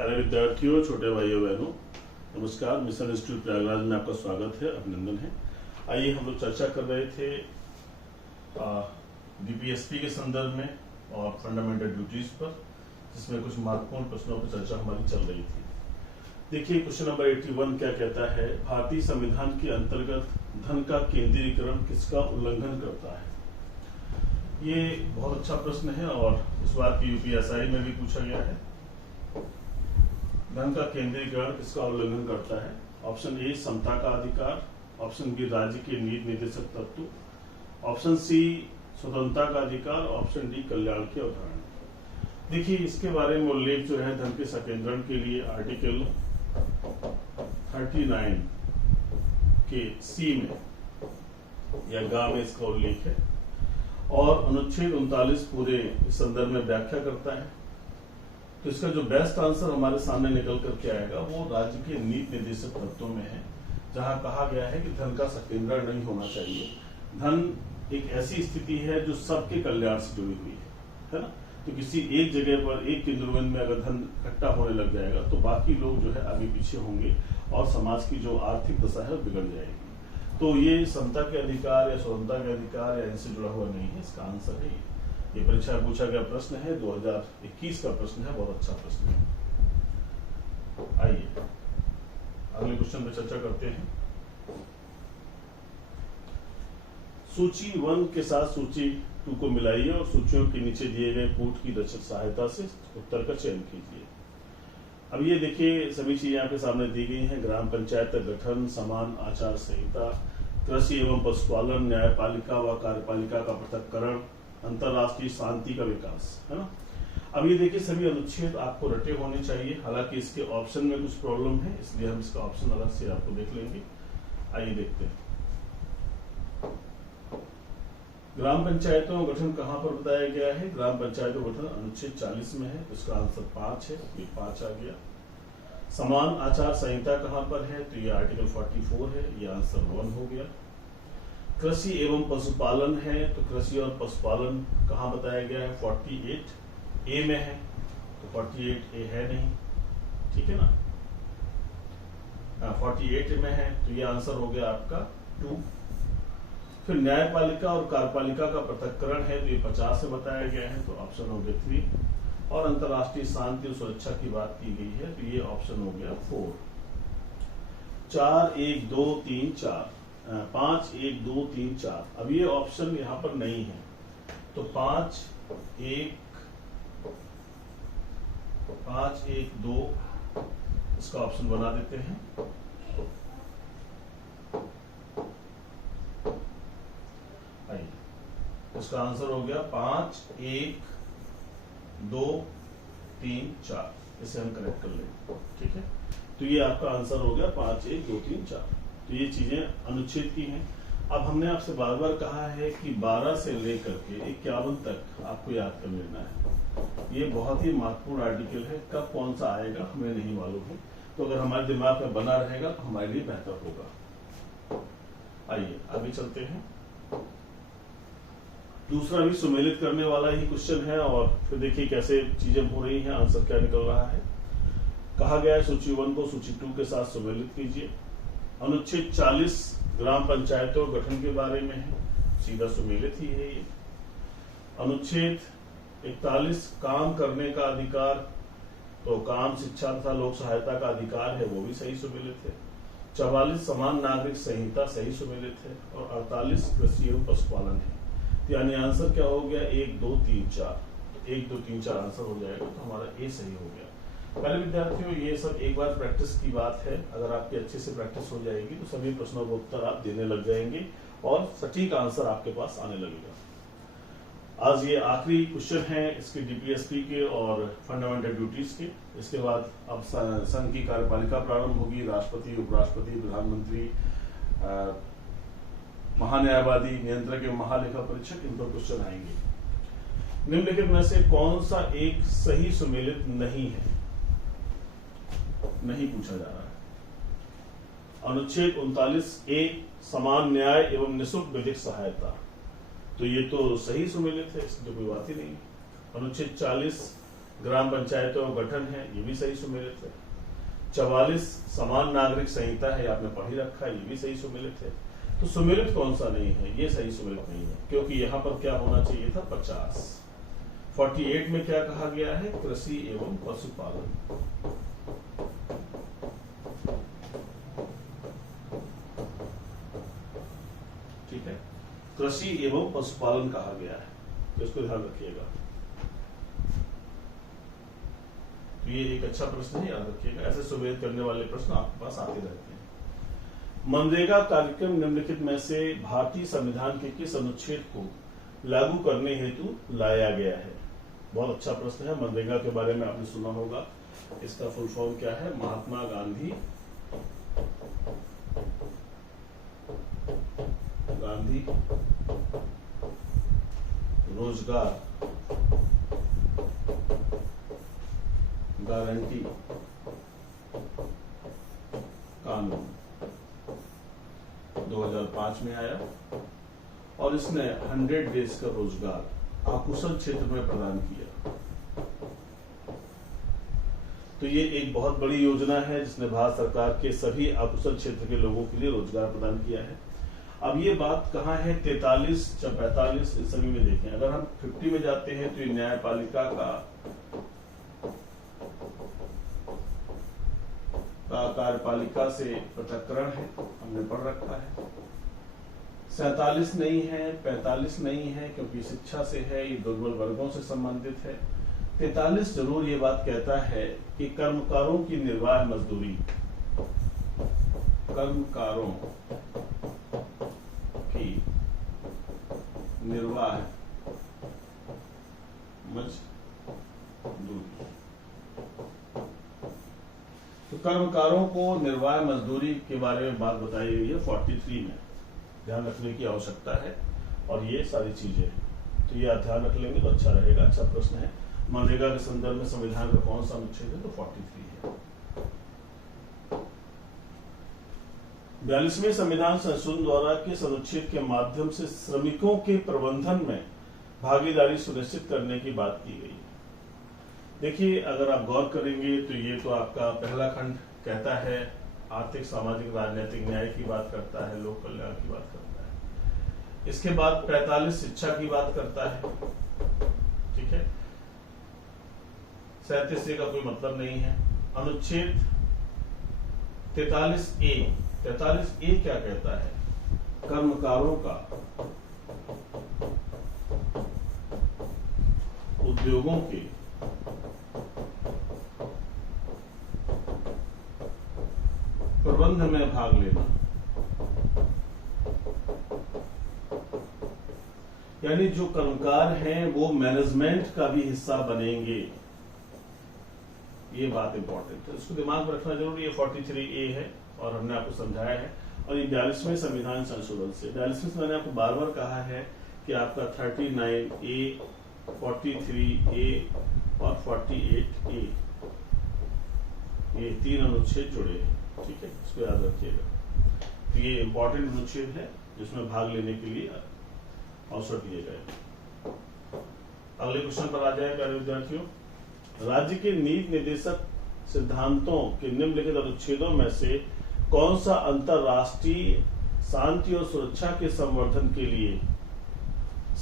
प्यारे विद्यार्थियों, छोटे भाइयों बहनों, नमस्कार। मिशन इंस्टीट्यूट प्रयागराज में आपका स्वागत है, अभिनंदन है। आइए हम लोग चर्चा कर रहे थे डीपीएसपी के संदर्भ में और फंडामेंटल ड्यूटीज पर, जिसमें कुछ महत्वपूर्ण प्रश्नों पर चर्चा हमारी चल रही थी। देखिए क्वेश्चन नंबर 81 क्या कहता है, भारतीय संविधान के अंतर्गत धन का केंद्रीकरण किसका उल्लंघन करता है। ये बहुत अच्छा प्रश्न है और इस बार की यूपीएसआई में भी पूछा गया है। धन का केंद्रीकरण किसका उल्लंघन करता है। ऑप्शन ए समता का अधिकार, ऑप्शन बी राज्य के नीति निर्देशक तत्व, ऑप्शन सी स्वतंत्रता का अधिकार, ऑप्शन डी कल्याण की अवधारणा। देखिए इसके बारे में उल्लेख जो है धन के संकेंद्रण के लिए आर्टिकल 39 के सी में या गा में इसका उल्लेख है और अनुच्छेद 39 पूरे इस संदर्भ में व्याख्या करता है। तो इसका जो बेस्ट आंसर हमारे सामने निकल करके आएगा वो राज्य के नीति निर्देशक तत्वों में है, जहां कहा गया है कि धन का संकेंद्रण नहीं होना चाहिए। धन एक ऐसी स्थिति है जो सबके कल्याण से जुड़ी हुई है ना। तो किसी एक जगह पर एक केंद्रबिंदु में अगर धन इकट्ठा होने लग जाएगा तो बाकी लोग जो है आगे पीछे होंगे और समाज की जो आर्थिक दशा है बिगड़ जाएगी। तो ये समता के अधिकार या स्वतंत्रता के अधिकार या इनसे जुड़ा हुआ नहीं है, इसका आंसर है ये परीक्षा में पूछा गया प्रश्न है, 2021 का प्रश्न है, बहुत अच्छा प्रश्न है। आइए अगले क्वेश्चन पे चर्चा करते हैं। सूची 1 के साथ सूची 2 को मिलाइए और सूचियों के नीचे दिए गए कूट की रचक सहायता से उत्तर का चयन कीजिए। अब ये देखिए सभी चीजें आपके सामने दी गई हैं। ग्राम पंचायत का गठन, समान आचार संहिता, कृषि एवं पशुपालन, न्यायपालिका व कार्यपालिका का पृथक्करण, अंतरराष्ट्रीय शांति का विकास, है ना। अब ये देखिए सभी अनुच्छेद आपको रटे होने चाहिए। हालांकि इसके ऑप्शन में कुछ प्रॉब्लम है, इसलिए हम इसका ऑप्शन अलग से आपको देख लेंगे। आइए देखते हैं। ग्राम पंचायतों का गठन कहां पर बताया गया है। ग्राम पंचायतों का गठन अनुच्छेद 40 में है, तो इसका आंसर 5 है, ये 5 आ गया। समान आचार संहिता कहां पर है, तो ये आर्टिकल 44 है, ये आंसर 1 हो गया। कृषि एवं पशुपालन है, तो कृषि और पशुपालन कहां बताया गया है, 48 ए में है, तो 48 ए है नहीं, ठीक है ना। 48 में है, तो ये आंसर हो गया आपका 2। फिर न्यायपालिका और कार्यपालिका का पृथक्करण है, तो ये 50 से बताया गया है, तो ऑप्शन हो गया 3। और अंतरराष्ट्रीय शांति और सुरक्षा की बात की गई है, तो ये ऑप्शन हो गया 4। 4 1 2 3 4 5 1 2 3 4। अब ये ऑप्शन यहाँ पर नहीं है, तो 5 1 2 इसका ऑप्शन बना देते हैं। आइए इसका आंसर हो गया 5 1 2 3 4। इसे हम करेक्ट कर लेंगे, ठीक है। तो ये आपका आंसर हो गया 5 1 2 3 4। तो ये चीजें अनुच्छेद की हैं। अब हमने आपसे बार बार कहा है कि 12 से लेकर के 51 तक आपको याद कर लेना है। ये बहुत ही महत्वपूर्ण आर्टिकल है, कब कौन सा आएगा हमें नहीं मालूम है, तो अगर हमारे दिमाग में बना रहेगा तो हमारे लिए बेहतर होगा। आइए आगे चलते हैं। दूसरा भी सुमेलित करने वाला ही क्वेश्चन है और फिर देखिए कैसे चीजें हो रही हैं, आंसर क्या निकल रहा है। कहा गया है सूची 1 को सूची 2 के साथ सुमेलित कीजिए। अनुच्छेद 40 ग्राम पंचायतों गठन के बारे में है, सीधा सुमेलित ही है ये। अनुच्छेद 41 काम करने का अधिकार, तो काम, शिक्षा तथा लोक सहायता का अधिकार है, वो भी सही सुमेलित है। 44 समान नागरिक संहिता सही सुमेलित है और 48 कृषि एवं पशुपालन है। तो यानी आंसर क्या हो गया 1 2 3 4। तो 1 2 3 4 आंसर हो जाएगा, तो हमारा ए सही हो गया। पहले विद्यार्थियों ये सब एक बार प्रैक्टिस की बात है, अगर आपकी अच्छे से प्रैक्टिस हो जाएगी तो सभी प्रश्नों का उत्तर आप देने लग जाएंगे और सटीक आंसर आपके पास आने लगेगा। आज ये आखिरी क्वेश्चन है इसके डीपीएसपी के और फंडामेंटल ड्यूटीज के। इसके बाद अब संघ की कार्यपालिका प्रारंभ होगी, राष्ट्रपति, उपराष्ट्रपति, प्रधानमंत्री, महान्यायवादी, नियंत्रक एवं महालेखा परीक्षक, इन पर क्वेश्चन आएंगे। निम्नलिखित में से कौन सा एक सही सुमेलित नहीं है, नहीं पूछा जा रहा है। अनुच्छेद 39 ए समान न्याय एवं निःशुल्क विधिक सहायता, तो ये तो सही सुमेलित है, इसकी तो कोई बात ही नहीं। अनुच्छेद 40 ग्राम पंचायतों का गठन है, ये भी सही सुमेलित है। 44 समान नागरिक संहिता है, आपने पढ़ ही रखा है, ये भी सही सुमेलित है। तो सुमेलित कौन सा नहीं है? ये सही सुमेलित नहीं है, क्योंकि यहाँ पर क्या होना चाहिए था? 50। 48 में क्या कहा गया है? कृषि एवं पशुपालन। ठीक है, कृषि एवं पशुपालन कहा गया है, तो इसको ध्यान रखिएगा। तो ये एक अच्छा प्रश्न है, याद रखिएगा। ऐसे सुमेलित करने वाले प्रश्न आपके पास आते रहते हैं। मनरेगा कार्यक्रम निम्नलिखित में से भारतीय संविधान के किस अनुच्छेद को लागू करने हेतु लाया गया है? बहुत अच्छा प्रश्न है। मनरेगा के बारे में आपने सुना होगा, इसका फुल फॉर्म क्या है? महात्मा गांधी रोजगार गारंटी कानून 2005 में आया और इसने 100 डेज का रोजगार अकुशल क्षेत्र में प्रदान किया। तो ये एक बहुत बड़ी योजना है जिसने भारत सरकार के सभी अकुशल क्षेत्र के लोगों के लिए रोजगार प्रदान किया है। अब ये बात कहाँ है? 43 या 45 इस सभी में देखें। अगर हम 50 में जाते हैं तो ये न्यायपालिका का कार्यपालिका से पृथक्करण है, हमने पढ़ रखा है। 47 नहीं है, 45 नहीं है क्योंकि शिक्षा से है, ये दुर्बल वर्गों से संबंधित है। 43 जरूर ये बात कहता है कि कर्मकारों की निर्वाह मजदूरी, कर्मकारों की निर्वाह मजदूरी, तो कर्मकारों को निर्वाह मजदूरी के बारे में बात बताई गई है 43 में। ध्यान रखने की आवश्यकता है और ये सारी चीजें, तो ये आप ध्यान रख लेंगे तो अच्छा रहेगा। अच्छा प्रश्न है। मनरेगा के संदर्भ में संविधान का कौन सा अनुच्छेद है? तो 43 है। 42वें संविधान संशोधन द्वारा किस अनुच्छेद के माध्यम से श्रमिकों के प्रबंधन में भागीदारी सुनिश्चित करने की बात की गई? देखिए, अगर आप गौर करेंगे तो ये तो आपका पहला खंड कहता है आर्थिक सामाजिक राजनीतिक न्याय की बात करता है, लोक कल्याण की बात करता है। इसके बाद 45 शिक्षा की बात करता है। ठीक है, 37 का कोई मतलब नहीं है। अनुच्छेद 43A क्या कहता है? कर्मकारों का उद्योगों के प्रबंध में भाग लेना, यानी जो कर्मकार हैं वो मैनेजमेंट का भी हिस्सा बनेंगे। ये बात इंपॉर्टेंट है, इसको दिमाग में रखना जरूरी है। 43A है और हमने आपको समझाया है। और ये 42वें संविधान संशोधन से, 42वें मैंने आपको बार बार कहा है कि आपका 39A, 43A और 48A, ये 3 अनुच्छेद जुड़े हैं। ठीक है, इसको याद रखिएगा। तो ये इंपॉर्टेंट अनुच्छेद है जिसमें भाग लेने के लिए अवसर दिए गए। अगले क्वेश्चन पर आ जाए प्यारे विद्यार्थियों। राज्य के नीति निर्देशक सिद्धांतों के निम्नलिखित अनुच्छेदों में से कौन सा अंतरराष्ट्रीय शांति और सुरक्षा के संवर्धन के लिए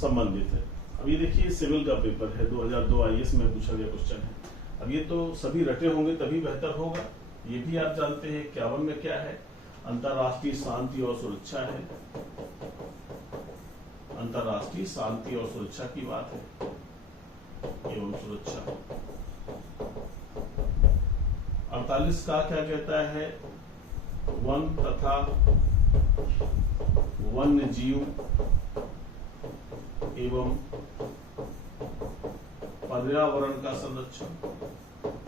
संबंधित है? अब ये देखिए, सिविल का पेपर है, 2002 IAS में पूछा गया क्वेश्चन है। अब ये तो सभी रटे होंगे तभी बेहतर होगा। ये भी आप जानते हैं 51 में क्या है? अंतरराष्ट्रीय शांति और सुरक्षा है, अंतरराष्ट्रीय शांति और सुरक्षा की बात है एवं सुरक्षा। 48 का क्या कहता है? वन तथा वन्य जीव एवं पर्यावरण का संरक्षण,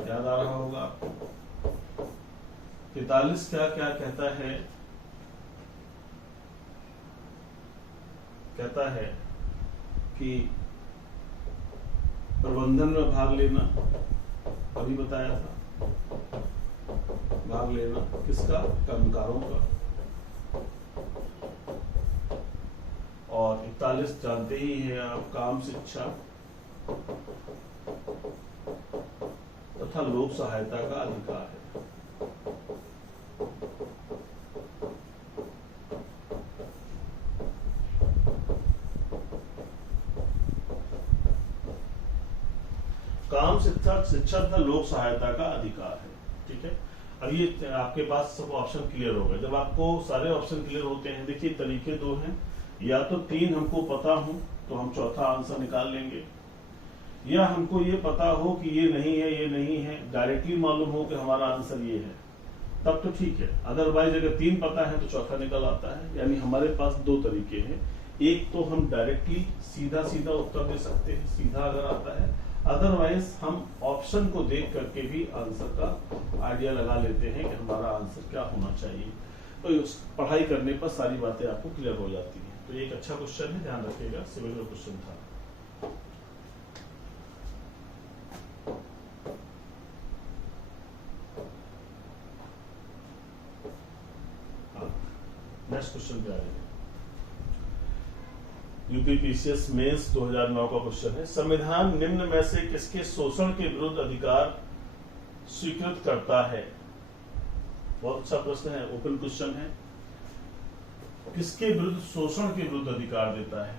याद आ रहा होगा आपको। 43 क्या कहता है? कहता है कि प्रबंधन में भाग लेना, अभी बताया था, भाग लेना किसका? कर्मकारों का। और 41 जानते ही हैं आप, काम शिक्षा तथा लोक सहायता का अधिकार है। काम शिक्षा तथा लोक सहायता का अधिकार है। ठीक है, अब ये आपके पास सब ऑप्शन क्लियर हो गए। जब आपको सारे ऑप्शन क्लियर होते हैं, देखिए तरीके दो हैं, या तो 3 हमको पता हो तो हम चौथा आंसर निकाल लेंगे, या हमको ये पता हो कि ये नहीं है, ये नहीं है, डायरेक्टली मालूम हो कि हमारा आंसर ये है, तब तो ठीक है। अदरवाइज अगर 3 पता है तो चौथा निकल आता है। यानी हमारे पास 2 तरीके हैं, एक तो हम डायरेक्टली सीधा सीधा उत्तर दे सकते हैं, सीधा अगर आता है, अदरवाइज हम ऑप्शन को देख करके भी आंसर का आइडिया लगा लेते हैं कि हमारा आंसर क्या होना चाहिए। तो पढ़ाई करने पर सारी बातें आपको क्लियर हो जाती हैं। तो एक अच्छा क्वेश्चन है, ध्यान रखिएगा, सिविल का क्वेश्चन था। नेक्स्ट क्वेश्चन पे आ रहे हैं। यूपीपीसीएस मेंस 2009 का क्वेश्चन है, संविधान निम्न में से किसके शोषण के विरुद्ध अधिकार स्वीकृत करता है? बहुत अच्छा प्रश्न है, ओपन क्वेश्चन है। किसके विरुद्ध शोषण के विरुद्ध अधिकार देता है?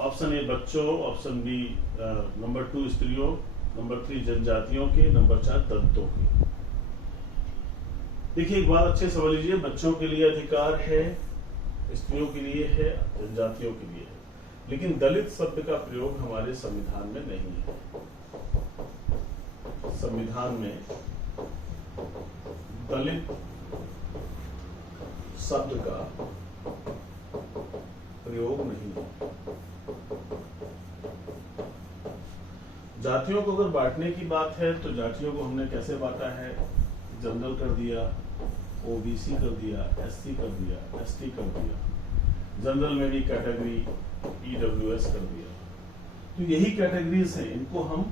ऑप्शन ए बच्चों, ऑप्शन बी नंबर 2 स्त्रियों, नंबर 3 जनजातियों के, नंबर 4 दलितों के। देखिए एक बात अच्छे समझ लीजिए, बच्चों के लिए अधिकार है, स्त्रियों के लिए है, जनजातियों के लिए है, लेकिन दलित शब्द का प्रयोग हमारे संविधान में नहीं है। संविधान में दलित शब्द का प्रयोग नहीं है। जातियों को अगर बांटने की बात है तो जातियों को हमने कैसे बांटा है? जनरल कर दिया, ओबीसी कर दिया, एससी कर दिया, एसटी कर दिया, जनरल में भी कैटेगरी ईडब्ल्यूएस कर दिया। तो यही कैटेगरीज हैं, इनको हम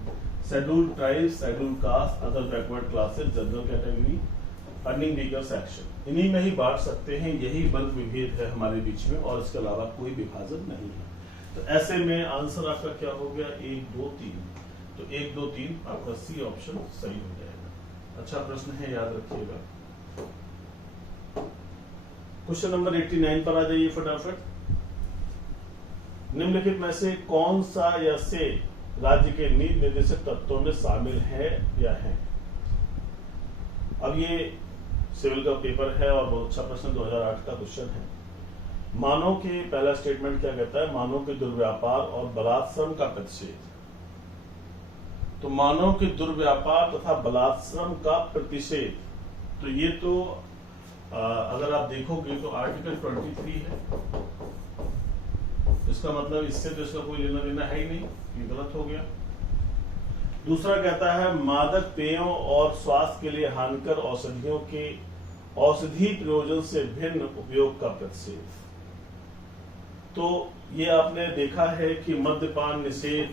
schedule tribe, schedule caste, other backward classes, general category, earning weaker section, इन्हीं में ही बांट सकते हैं। यही वर्ग विभेद है हमारे बीच में, और इसके अलावा कोई विभाजन नहीं है। तो ऐसे में आंसर आपका क्या हो गया? 1 2 3। तो 1 2 3 आपका सी ऑप्शन सही हो जाएगा। अच्छा प्रश्न है, याद रखिएगा। क्वेश्चन नंबर 89 पर आ जाइए फटाफट। निम्नलिखित में से कौन सा या से राज्य के नीति निर्देशक तत्वों में शामिल है या है? अब ये सिविल का पेपर है और बहुत अच्छा प्रश्न 2008 का क्वेश्चन है। मानव के पहला स्टेटमेंट क्या कहता है? मानव के दुर्व्यापार और बलात्श्रम का प्रतिषेध। तो मानव के दुर्व्यापार तथा बलात्श्रम का प्रतिषेध, तो ये तो अगर आप देखोगे तो आर्टिकल 23 है। इसका मतलब इससे तो इसका कोई लेना देना है ही नहीं, ये गलत हो गया। दूसरा कहता है मादक पेयों और स्वास्थ्य के लिए हानिकर औषधियों के औषधि प्रयोजन से भिन्न उपयोग का प्रतिषेध। तो ये आपने देखा है कि मद्यपान निषेध,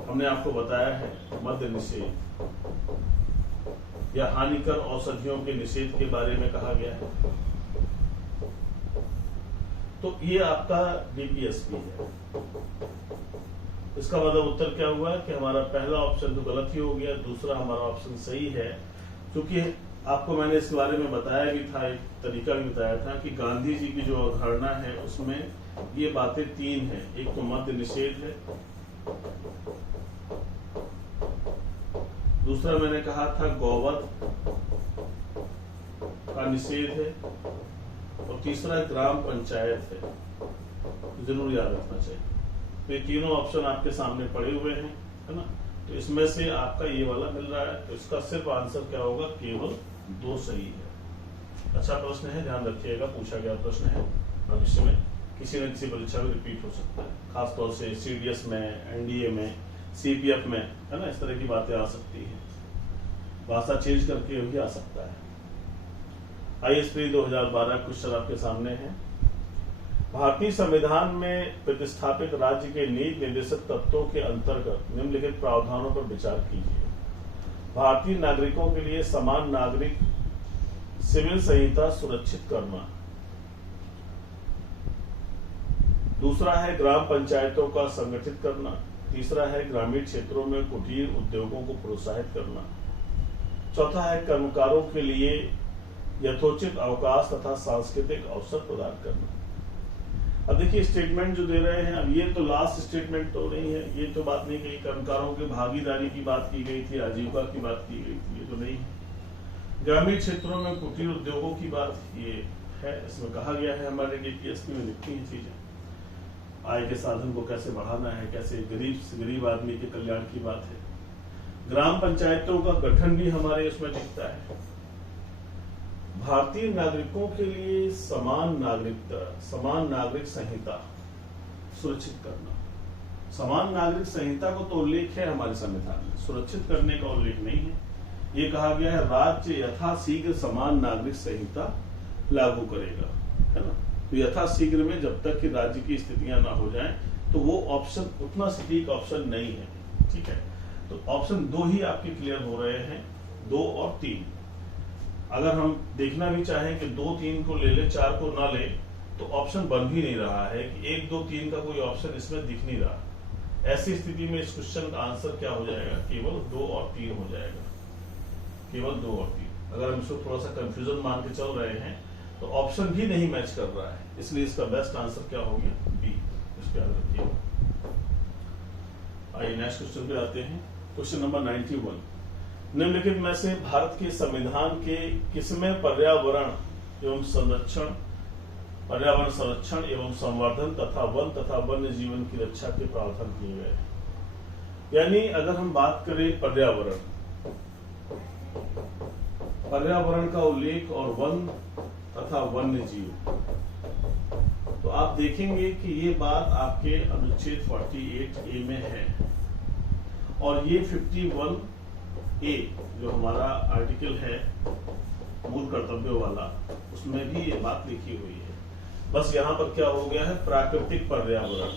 हमने आपको बताया है मद्य निषेध या हानिकर औषधियों के निषेध के बारे में कहा गया है। तो ये आपका डीपीएसपी है। इसका मतलब उत्तर क्या हुआ कि हमारा पहला ऑप्शन तो गलत ही हो गया, दूसरा हमारा ऑप्शन सही है। क्योंकि आपको मैंने इस बारे में बताया भी था, एक तरीका भी बताया था कि गांधी जी की जो अवधारणा है उसमें ये बातें 3 हैं। एक तो मद्य निषेध है, दूसरा मैंने कहा था गौवध का निषेध है, और तीसरा ग्राम पंचायत है। जरूर याद रखना चाहिए। तो ये तीनों ऑप्शन आपके सामने पड़े हुए हैं, है ना? तो इसमें से आपका ये वाला मिल रहा है, तो इसका सिर्फ आंसर क्या होगा? केवल 2 सही है। अच्छा प्रश्न है, ध्यान रखिएगा, पूछा गया प्रश्न है। भविष्य में किसी न किसी परीक्षा में रिपीट हो सकता है, खासतौर से सीडीएस में, एनडीए में, सीपीएफ में, है ना? इस तरह की बातें आ सकती हैं, भाषा चेंज करके भी आ सकता है। आईएएस प्री 2012 क्वेश्चन आपके सामने है। भारतीय संविधान में प्रतिस्थापित राज्य के नीति निर्देशक तत्वों के अंतर्गत निम्नलिखित प्रावधानों पर विचार कीजिए। भारतीय नागरिकों के लिए समान नागरिक सिविल संहिता सुरक्षित करना। दूसरा है ग्राम पंचायतों का संगठित करना। तीसरा है ग्रामीण क्षेत्रों में कुटीर उद्योगों को प्रोत्साहित करना। चौथा है कर्मकारों के लिए यथोचित अवकाश तथा सांस्कृतिक अवसर प्रदान करना। अब देखिए स्टेटमेंट जो दे रहे हैं, अब ये तो लास्ट स्टेटमेंट तो नहीं है, ये तो बात नहीं कही, कर्मकारों की भागीदारी की बात की गई थी, आजीविका की बात की गई थी, ये तो नहीं है। ग्रामीण क्षेत्रों में कुटीर उद्योगों की बात ये है, इसमें कहा गया है, हमारे डीपीएसपी में लिखती है चीजें, आय के साधन को कैसे बढ़ाना है, कैसे गरीब से गरीब आदमी के कल्याण की बात है। ग्राम पंचायतों का गठन भी हमारे उसमें दिखता है। भारतीय नागरिकों के लिए समान नागरिकता, समान नागरिक संहिता सुरक्षित करना। समान नागरिक संहिता को तो उल्लेख है हमारे संविधान में, सुरक्षित करने का उल्लेख नहीं है। ये कहा गया है राज्य यथाशीघ्र समान नागरिक संहिता लागू करेगा, है ना। तो यथाशीघ्र में जब तक कि राज्य की स्थितियां ना हो जाएं, तो वो ऑप्शन उतना सटीक ऑप्शन नहीं है, ठीक है। तो ऑप्शन 2 ही आपके क्लियर हो रहे हैं, 2 और 3। अगर हम देखना भी चाहें कि 2, 3 को ले ले, 4 को ना ले, तो ऑप्शन बन भी नहीं रहा है कि 1, 2, 3 का कोई ऑप्शन इसमें दिख नहीं रहा। ऐसी स्थिति में इस क्वेश्चन का आंसर क्या हो जाएगा, केवल 2 और 3 हो जाएगा, केवल 2 और 3। अगर हम इसको थोड़ा सा कंफ्यूजन मान के चल रहे हैं तो ऑप्शन भी नहीं मैच कर रहा है, इसलिए इसका बेस्ट आंसर क्या हो गया, बी। इसको याद रखिएगा। आइए नेक्स्ट क्वेश्चन पे आते हैं। क्वेश्चन नंबर 91, निम्नलिखित में से भारत के संविधान के किसमें पर्यावरण संरक्षण एवं संवर्धन तथा वन्य जीवन की रक्षा के प्रावधान किए गए हैं। यानी अगर हम बात करें पर्यावरण का उल्लेख और वन तथा वन्य जीव, तो आप देखेंगे कि ये बात आपके अनुच्छेद 48A में है, और ये 51A जो हमारा आर्टिकल है मूल कर्तव्यों वाला, उसमें भी ये बात लिखी हुई है। बस यहाँ पर क्या हो गया है, प्राकृतिक पर्यावरण।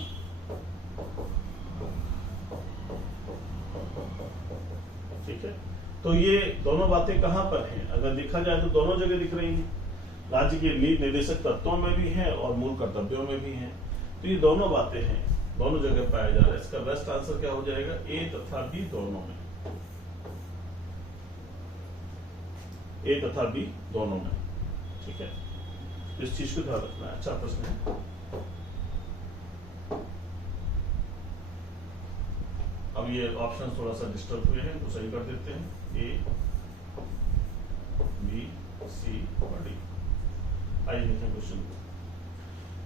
ठीक है, तो ये दोनों बातें कहाँ पर हैं, अगर देखा जाए तो दोनों जगह दिख रही हैं। राज्य के निर्देशक तत्वों में भी है और मूल कर्तव्यों में भी है। तो ये दोनों बातें हैं, दोनों जगह पाया जा रहा है। इसका बेस्ट आंसर क्या हो जाएगा, ए तथा बी दोनों में, ए तथा बी दोनों में। ठीक है, इस चीज को ध्यान रखना है। अच्छा प्रश्न है। अब ये ऑप्शन थोड़ा सा डिस्टर्ब हुए हैं, तो सही कर देते हैं, ए बी सी और डी। आइए देखें क्वेश्चन को।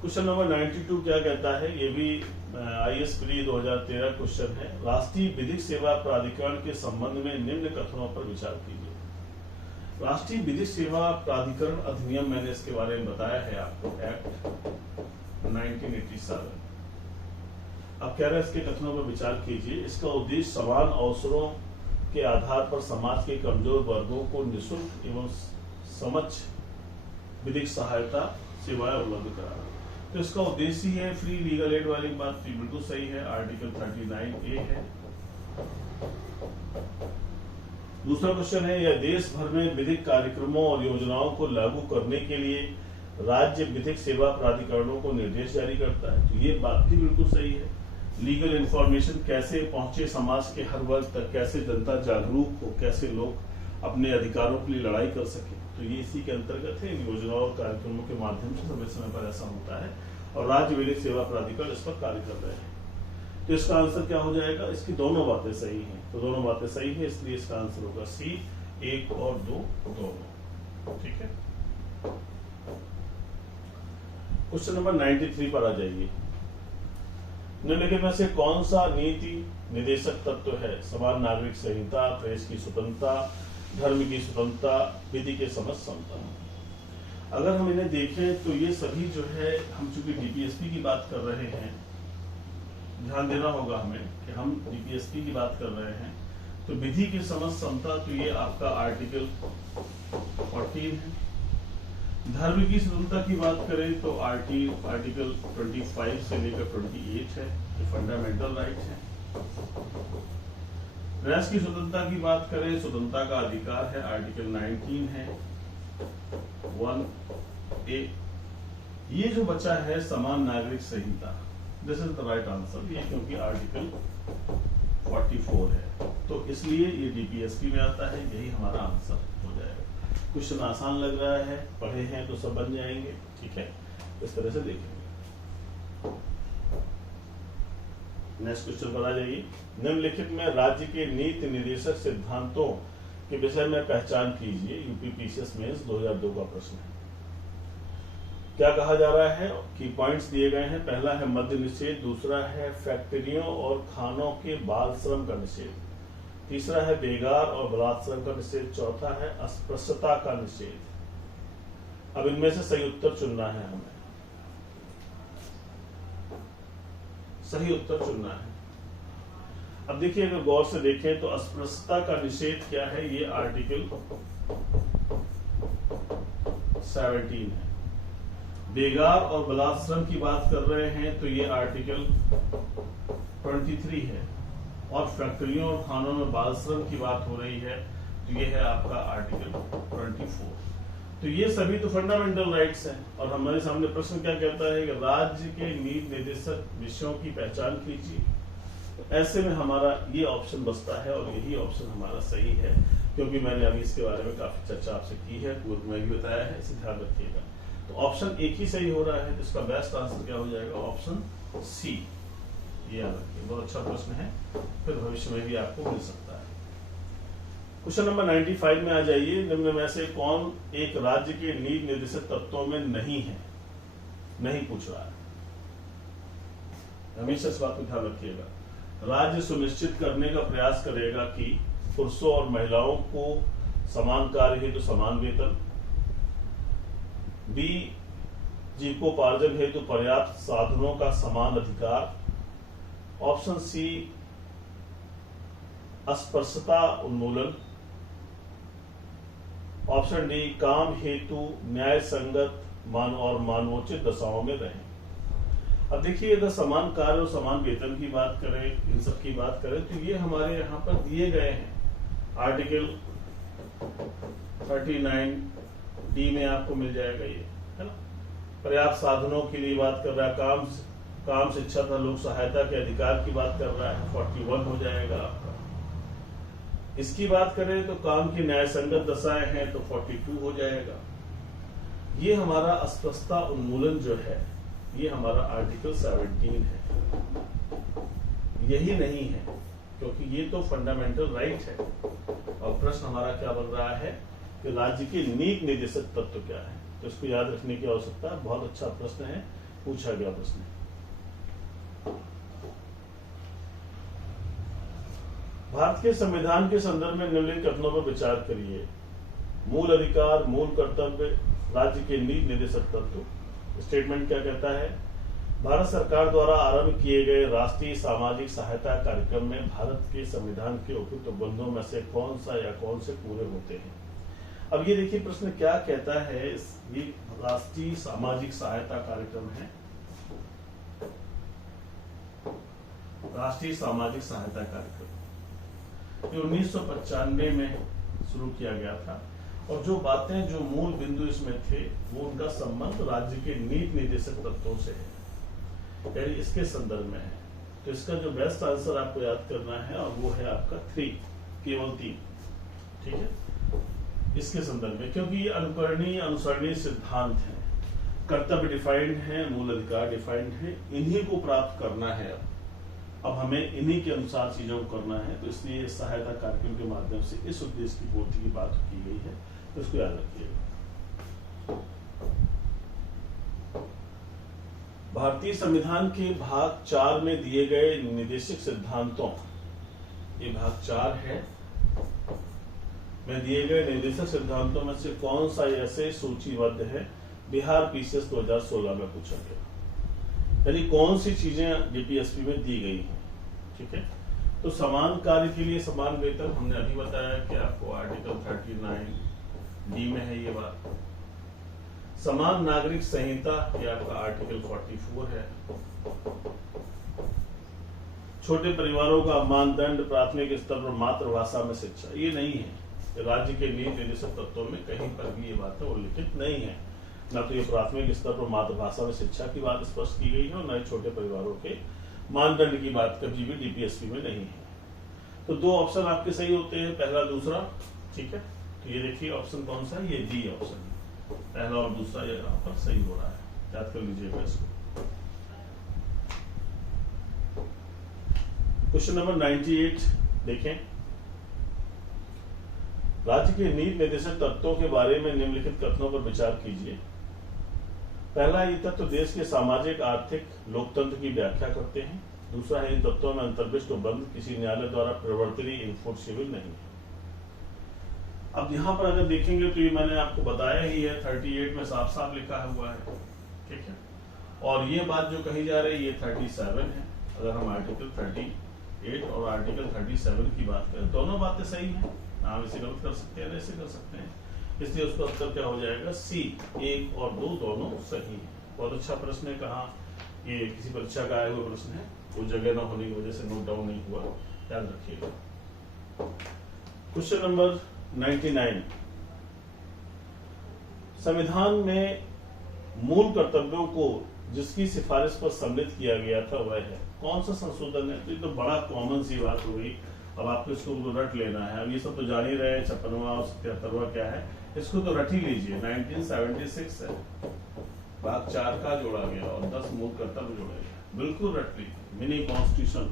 क्वेश्चन नंबर 92 क्या कहता है, ये भी IAS प्री 2013 क्वेश्चन है। राष्ट्रीय विधिक सेवा प्राधिकरण के संबंध में निम्न कथनों पर विचार कीजिए। राष्ट्रीय विधिक सेवा प्राधिकरण अधिनियम, मैंने इसके बारे में बताया है आपको, एक्ट 1987। अब कह रहे हैं इसके कथनों पर विचार कीजिए। इसका उद्देश्य समान अवसरों के आधार पर समाज के कमजोर वर्गों को निःशुल्क एवं समक्ष विधिक सहायता सेवाएं उपलब्ध कराना। तो इसका उद्देश्य ही है फ्री लीगल एड वाली बात बिल्कुल सही है, आर्टिकल 39A है। दूसरा क्वेश्चन है, यह देश भर में विधिक कार्यक्रमों और योजनाओं को लागू करने के लिए राज्य विधिक सेवा प्राधिकरणों को निर्देश जारी करता है। तो ये बात भी बिल्कुल सही है। लीगल इंफॉर्मेशन कैसे पहुंचे समाज के हर वर्ग तक, कैसे जनता जागरूक हो, कैसे लोग अपने अधिकारों के लिए लड़ाई कर सके, तो ये इसी के अंतर्गत है। इन योजनाओं और कार्यक्रमों के माध्यम से समय समय पर ऐसा होता है और राज्य विधिक सेवा प्राधिकरण इस पर कार्य कर रहे हैं। तो इसका आंसर क्या हो जाएगा, इसकी दोनों बातें सही हैं। तो दोनों बातें सही है, इसलिए इसका आंसर होगा सी, 1 और 2 दोनों। ठीक है, क्वेश्चन नंबर 93 पर आ जाइए। निम्नलिखित में से कौन सा नीति निदेशक तत्व है, समान नागरिक संहिता, प्रेस की स्वतंत्रता, धर्म की स्वतंत्रता, विधि के समझ समता। अगर हम इन्हें देखें तो ये सभी जो है, हम चूंकि डीपीएसपी की बात कर रहे हैं, ध्यान देना होगा हमें कि हम डीपीएसपी की बात कर रहे हैं, तो विधि की समझ समता, तो ये आपका आर्टिकल 14 है। धर्म की स्वतंत्रता की बात करें तो आर्टिकल 25 से लेकर 28 है, ये फंडामेंटल राइट है। प्रेस की स्वतंत्रता की बात करें, स्वतंत्रता का अधिकार है, आर्टिकल 19 है, 1A। ये जो बचा है समान नागरिक संहिता, this is the right answer, ये क्योंकि आर्टिकल 44 है। तो इसलिए ये डीपीएसपी में आता है, यही हमारा आंसर हो जाएगा। क्वेश्चन आसान लग रहा है, पढ़े हैं तो सब बन जाएंगे, ठीक है, इस तरह से देखेंगे। नेक्स्ट क्वेश्चन पर आ जाइए। निम्नलिखित में राज्य के नीति निर्देशक सिद्धांतों के विषय में पहचान कीजिए। यूपी पीसीएस मेंस 2002 का प्रश्न है। क्या कहा जा रहा है कि पॉइंट्स दिए गए हैं। पहला है मद्य निषेध, दूसरा है फैक्ट्रियों और खानों के बाल श्रम का निषेध, तीसरा है बेगार और बलात्श्रम का निषेध, चौथा है अस्पृश्यता का निषेध। अब इनमें से सही उत्तर चुनना है हमें, सही उत्तर चुनना है। अब देखिए, अगर गौर से देखें तो अस्पृश्यता का निषेध क्या है, ये आर्टिकल 17 है। बेगार और बलात्श्रम की बात कर रहे हैं तो ये आर्टिकल 23 है, और फैक्ट्रियों और खानों में बाल श्रम की बात हो रही है तो ये है आपका आर्टिकल 24। तो ये सभी तो फंडामेंटल राइट्स हैं, और हमारे सामने प्रश्न क्या कहता है कि राज्य के नीति निर्देशक विषयों की पहचान कीजिए। तो ऐसे में हमारा ये ऑप्शन बचता है, और यही ऑप्शन हमारा सही है, क्योंकि मैंने अभी इसके बारे में काफी चर्चा आपसे की है, पूर्व में भी बताया है, इसे ध्यान रखिएगा। तो ऑप्शन एक ही सही हो रहा है, तो इसका बेस्ट आंसर क्या हो जाएगा, ऑप्शन सी। ये याद रखिए, बहुत अच्छा प्रश्न है, फिर भविष्य में भी आपको मिल सकता है। क्वेश्चन नंबर 95 में आ जाइए। निम्न में से कौन एक राज्य के नीति निर्देशक तत्वों में नहीं है, नहीं पूछ रहा है, हमेशा इस बात को ध्यान रखिएगा। राज्य सुनिश्चित करने का प्रयास करेगा कि पुरुषों और महिलाओं को समान कार्य हेतु समान वेतन, बी जीविकोपार्जन हेतु पर्याप्त साधनों का समान अधिकार, ऑप्शन सी अस्पृश्यता उन्मूलन, ऑप्शन डी काम हेतु न्याय संगत और मानवोचित दशाओं में रहें। अब देखिए, अगर समान कार्य और समान वेतन की बात करें, इन सब की बात करें, तो ये हमारे यहाँ पर दिए गए हैं। आर्टिकल 39D में आपको मिल जाएगा, ये है ना। पर्याप्त साधनों के लिए बात कर रहा है, काम शिक्षा तथा लोक सहायता के अधिकार की बात कर रहा है, 41 हो जाएगा आपका। इसकी बात करें तो काम की न्याय संगत दशाएं हैं तो 42 हो जाएगा। ये हमारा अस्पृश्यता उन्मूलन जो है, ये हमारा आर्टिकल 17 है। यही नहीं है, क्योंकि ये तो फंडामेंटल राइट है। और प्रश्न हमारा क्या बन रहा है कि राज्य के नीति निर्देशक तत्व क्या है, तो इसको याद रखने की आवश्यकता है। बहुत अच्छा प्रश्न है, पूछा गया प्रश्न है। भारत के संविधान के संदर्भ में निम्नलिखित कथनों पर विचार करिए। मूल अधिकार, मूल कर्तव्य, राज्य के नीति निर्देशक तत्व। स्टेटमेंट क्या कहता है, भारत सरकार द्वारा आरंभ किए गए राष्ट्रीय सामाजिक सहायता कार्यक्रम में भारत के संविधान के उपयुक्त उपबंधों में से कौन सा या कौन से पूरे होते हैं। अब ये देखिए, प्रश्न क्या कहता है, ये राष्ट्रीय सामाजिक सहायता कार्यक्रम है, राष्ट्रीय सामाजिक सहायता कार्यक्रम 1995 में शुरू किया गया था, और जो बातें, जो मूल बिंदु इसमें थे, वो उनका संबंध राज्य के नीति निर्देशक तत्वों से है, यानी इसके संदर्भ में है। तो इसका जो बेस्ट आंसर आपको याद करना है, और वो है आपका 3, केवल 3, ठीक है, इसके संदर्भ में, क्योंकि ये अनुकरणीय अनुसरणीय सिद्धांत है। कर्तव्य डिफाइंड है, मूल अधिकार डिफाइंड है, इन्हीं को प्राप्त करना है। अब हमें इन्हीं के अनुसार चीजों को करना है, तो इसलिए सहायता कार्यक्रम के माध्यम से इस उद्देश्य की पूर्ति की बात की गई है, तो इसको याद रखिएगा। भारतीय संविधान के भाग 4 में दिए गए निर्देशक सिद्धांतों, ये भाग 4 है, में दिए गए निर्देशक सिद्धांतों में से कौन सा ऐसे सूचीबद्ध है। बिहार पीसीएस 2016 में पूछा गया, यानी कौन सी चीजें डीपीएसपी में दी गई हैं, ठीक है। तो समान कार्य के लिए समान वेतन, हमने अभी बताया कि आपको आर्टिकल 39D में है ये बात। समान नागरिक संहिता, ये आपका आर्टिकल 44 है। छोटे परिवारों का मानदंड प्राथमिक स्तर पर मातृभाषा में शिक्षा, ये नहीं है। राज्य के नीति निर्देशक तत्वों में कहीं पर भी ये बातें उल्लिखित नहीं है। न तो ये प्राथमिक स्तर पर मातृभाषा में शिक्षा की बात स्पष्ट की गई है, और न ही छोटे परिवारों के मानदंड की बात कभी भी डीपीएसपी में नहीं है। तो दो ऑप्शन आपके सही होते हैं, पहला दूसरा। ठीक है, तो ये देखिए ऑप्शन कौन सा है, ये डी ऑप्शन, पहला और दूसरा यहाँ पर सही हो रहा है, याद कर लीजिएगा इसको। क्वेश्चन नंबर 98 देखें। राज्य के नीति निर्देशक तत्वों के बारे में निम्नलिखित कथनों पर विचार कीजिए। पहला, ये तत्व देश के सामाजिक आर्थिक लोकतंत्र की व्याख्या करते हैं। दूसरा है, इन तत्वों में अंतर्विष्ट बंद किसी न्यायालय द्वारा प्रवर्तनीय इन्फोर्सेबल नहीं है। अब यहाँ पर अगर देखेंगे तो ये मैंने आपको बताया ही है, 38 में साफ साफ लिखा हुआ है। ठीक है, और ये बात जो कही जा रही है ये 37 है। अगर हम आर्टिकल 38 और आर्टिकल 37 की बात करें, दोनों बातें सही हैं। हम इसे गलत कर सकते हैं, ऐसे कर सकते हैं, इसलिए उसका उत्तर क्या हो जाएगा, सी, 1 और 2 दोनों सही है। बहुत अच्छा प्रश्न है, कहा ये किसी परीक्षा का आया हुआ प्रश्न है, वो जगह न होने की वजह से नोट डाउन नहीं हुआ, ध्यान रखिएगा। क्वेश्चन नंबर 99, संविधान में मूल कर्तव्यों को जिसकी सिफारिश पर सम्मिलित किया गया था वह है, कौन सा संशोधन है? तो ये तो बड़ा कॉमन सी बात हो गई। अब आपको इसको तो रट लेना है। अब ये सब तो जान ही रहे हैं, 56वां और 77वां क्या है, इसको तो रट ही लीजिए। 1976 है, भाग 4 का जोड़ा गया और 10 मूल कर्तव्य जोड़े गए, बिल्कुल रट लीजिए। मिनी कॉन्स्टिट्यूशन,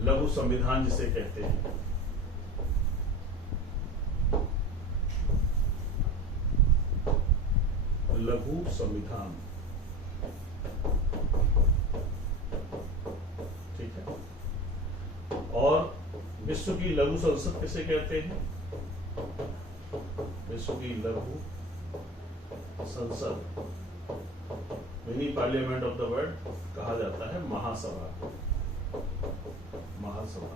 लघु संविधान जिसे कहते हैं। लघु संविधान, ठीक है। और विश्व की लघु संसद किसे कहते हैं? विश्व की लघु संसद, mini parliament of the world कहा जाता है महासभा। महासभा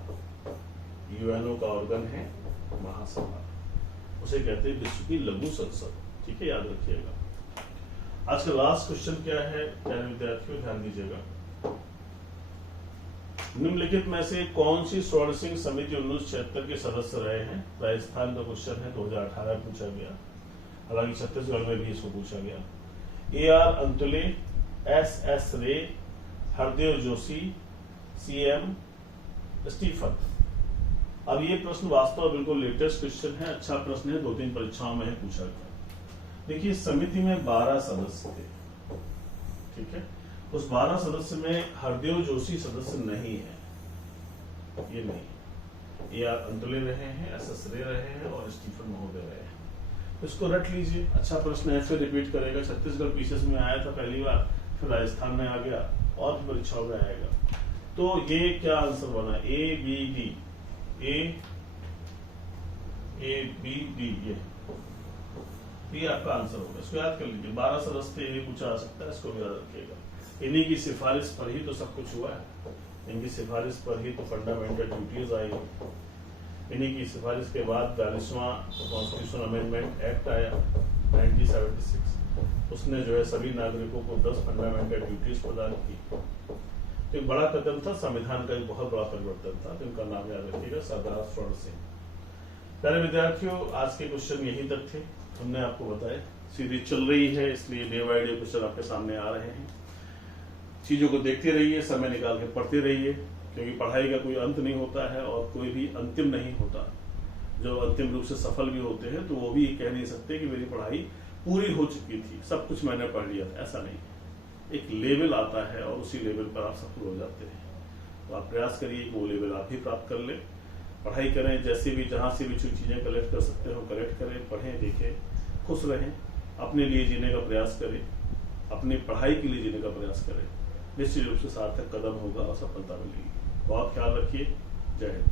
यूएनओ का ऑर्गन है, महासभा, उसे कहते हैं विश्व की लघु संसद। ठीक है, याद रखिएगा। आज का लास्ट क्वेश्चन क्या है, प्यारे विद्यार्थियों ध्यान दीजिएगा। निम्नलिखित में से कौन सी स्वर्ण सिंह समिति 1976 के सदस्य रहे हैं? राजस्थान का क्वेश्चन है, 2018 में पूछा गया, हालांकि छत्तीसगढ़ में भी इसको पूछा गया। AR अंतुले, SS रे, हरदेव जोशी, CM स्टीफन। अब ये प्रश्न वास्तव में बिल्कुल लेटेस्ट क्वेश्चन है, अच्छा प्रश्न है, 2-3 परीक्षाओं में पूछा गया। देखिए, समिति में 12 सदस्य थे। ठीक है, उस 12 सदस्य में हरदेव जोशी सदस्य नहीं है, ये नहीं। ये अंतुले रहे हैं, SS रे रहे हैं और स्टीफन महोदय रहे हैं। इसको रट लीजिए, अच्छा प्रश्न है, फिर रिपीट करेगा। छत्तीसगढ़ पीसीएस में आया था पहली बार, फिर राजस्थान में आ गया और भी परीक्षाओं में आएगा। तो ये क्या आंसर बना, ABD, ये आपका आंसर होगा। इसको याद कर लीजिए, 12 सदस्य ये पूछा जा सकता है, इसको भी याद रखिएगा। इन्हीं की सिफारिश पर ही तो सब कुछ हुआ है, इनकी सिफारिश पर ही तो फंडामेंटल ड्यूटीज आई। इन्हीं की सिफारिश के बाद 42वां कॉन्स्टिट्यूशन अमेंडमेंट एक्ट आया 1976, उसने जो है सभी नागरिकों को 10 फंडामेंटल ड्यूटीज प्रदान की। तो एक बड़ा कदम था, संविधान का एक बहुत बड़ा परिवर्तन था। तो इनका नाम याद रखिएगा, सरदार स्वर्ण सिंह। प्यारे विद्यार्थियों, आज के क्वेश्चन यही तक थे, हमने आपको बताया। सीरीज चल रही है, इसलिए डे बाय डे क्वेश्चन आपके सामने आ रहे हैं। चीजों को देखते रहिए, समय निकाल के पढ़ते रहिए, क्योंकि पढ़ाई का कोई अंत नहीं होता है और कोई भी अंतिम नहीं होता। जो अंतिम रूप से सफल भी होते हैं तो वो भी कह नहीं सकते कि मेरी पढ़ाई पूरी हो चुकी थी, सब कुछ मैंने पढ़ लिया था, ऐसा नहीं है। एक लेवल आता है और उसी लेवल पर आप सफल हो जाते हैं। तो आप प्रयास करिए कि वो लेवल आप भी प्राप्त कर ले। पढ़ाई करें, जैसे भी जहां से भी जो चीजें कलेक्ट कर सकते हो कलेक्ट करें, पढ़ें, देखें, खुश रहें, अपने लिए जीने का प्रयास करें, अपनी पढ़ाई के लिए जीने का प्रयास करें। निश्चित रूप से सार्थक कदम होगा और सफलता मिलेगी। बहुत ख्याल रखिए। जय हिंद।